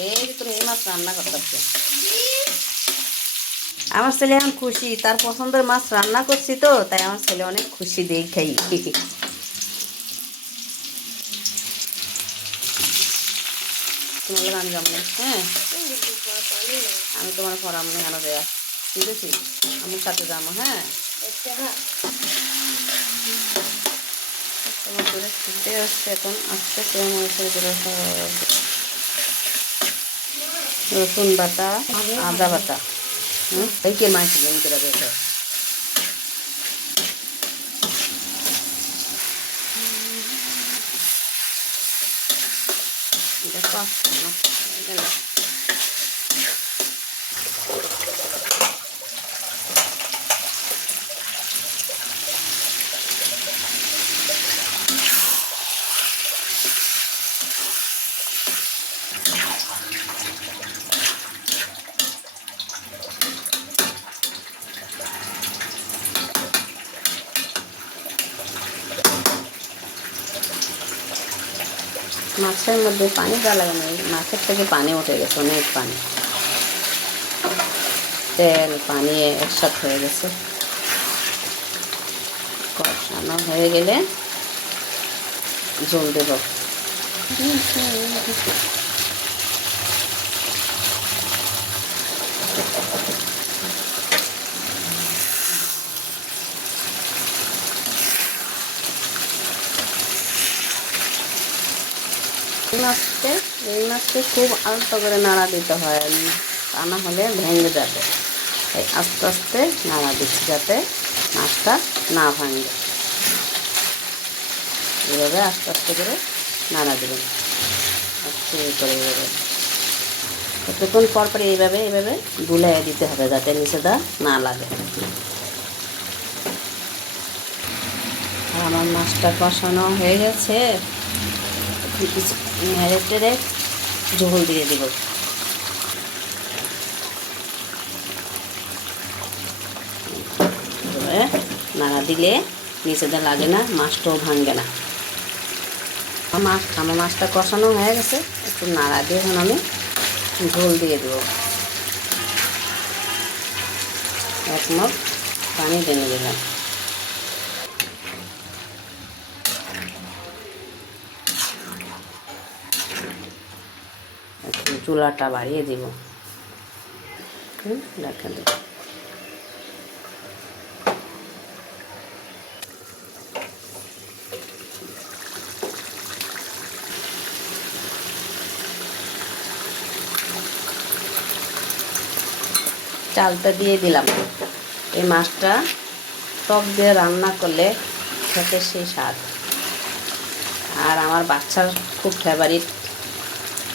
এই মাছ রান্না করতেছে। আমার ছেলে এখন খুশি, তার পছন্দের মাছ রান্না করছি তো, তাই আমার ছেলে অনেক খুশি দেখেই। তোমার আমি যাবো না, হ্যাঁ আমি তোমার পড়াবো না কেন দেয়া, ঠিক আছে আমার সাথে যাবো, হ্যাঁ তোমার করে ফুটে আসছে এখন আস্তে করে রসুন বাটা, আদা বাটা, এই কে মাছ ইন্দিরা বেটা দেখো মাছের মধ্যে পানি দেওয়া লাগে না, মাছের থেকে পানি উঠে গেছে, অনেক পানি, তেল পানি একসাথে হয়ে গেছে। কষানো হয়ে গেলে জল দেব। এই মাছকে খুব আলতো করে নাড়া দিতে হয়, তা না হলে ভেঙে যাবে। তাই আস্তে আস্তে নাড়া দিচ্ছি যাতে মাছটা না ভাঙে। এভাবে আস্তে আস্তে করে নাড়া দেবেন, আস্তে করে এভাবে কিছুক্ষণ পর পর এইভাবে গুলাই দিতে হবে যাতে নিচেটা না লাগে। আর আমার মাছটা কষানো হয়ে গেছে, নেড়ে ঝোল দিয়ে দিব। নাড়া দিলে নিচেতে লাগে না, মাছটাও ভাঙবে না। আমার মাছটা কষানো হয়ে গেছে, একটু নাড়া দিয়ে এখন আমি ঝোল দিয়ে দেবো। এক মগ পানি টেনে দিলাম। চুলাটা বাড়িয়ে দিব, রেখে দেব। চালটা দিয়ে দিলাম। এই মাছটা টক দিয়ে রান্না করলে খেতে সেই স্বাদ। আর আমার বাচ্চার খুব ফেভারিট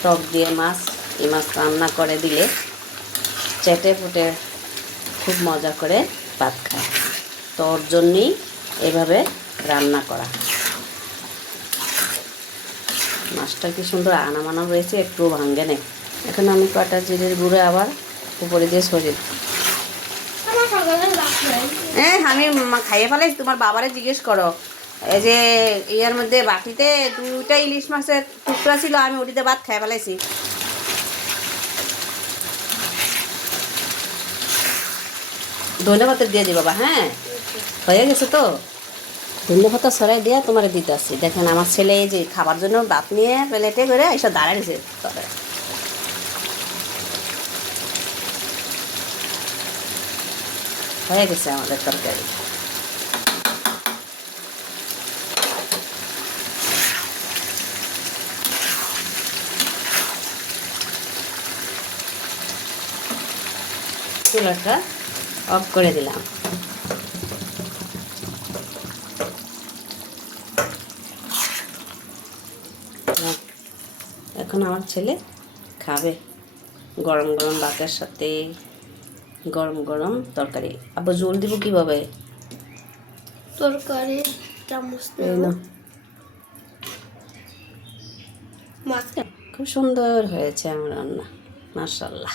টক দিয়ে মাছ। এই মাছ রান্না করে দিলে চেটে ফুটে খুব মজা করে ভাত খায়, তো ওর জন্যই এভাবে রান্না করা। মাছটা কি সুন্দর আনামানা হয়েছে, একটু ভাঙ্গে নেই। এখন আমি কটা জিরের গুঁড়ো আবার উপরে দিয়ে সরিয়ে, আমি খাইয়ে ফেলাই। তোমার বাবারে জিজ্ঞেস করো, এই যে ইয়ার মধ্যে বাটিতে 2টা ইলিশ মাছের টুকরা ছিল, আমি ওটিতে ভাত খাই ফেলাইছি। ধন্যবাদ দিয়ে দি বাবা, হ্যাঁ হয়ে গেছে তো। ধন্যবাদ সরাই দিয়ে তোমার দিতে আসছি। দেখেন আমার ছেলে এই যে খাবার জন্য ভাত নিয়ে প্লেটে করে এসব দাঁড়াইছে, তবে হয়ে গেছে আমাদের তরকারি। চুলাটা অফ করে দিলাম। এখন আমার ছেলে খাবে গরম গরম ভাতের সাথে, গরম গরম তরকারি। আবার জল দিব কিভাবে? তরকারি চামচ খুব সুন্দর হয়েছে আমার রান্না, মাশাআল্লাহ।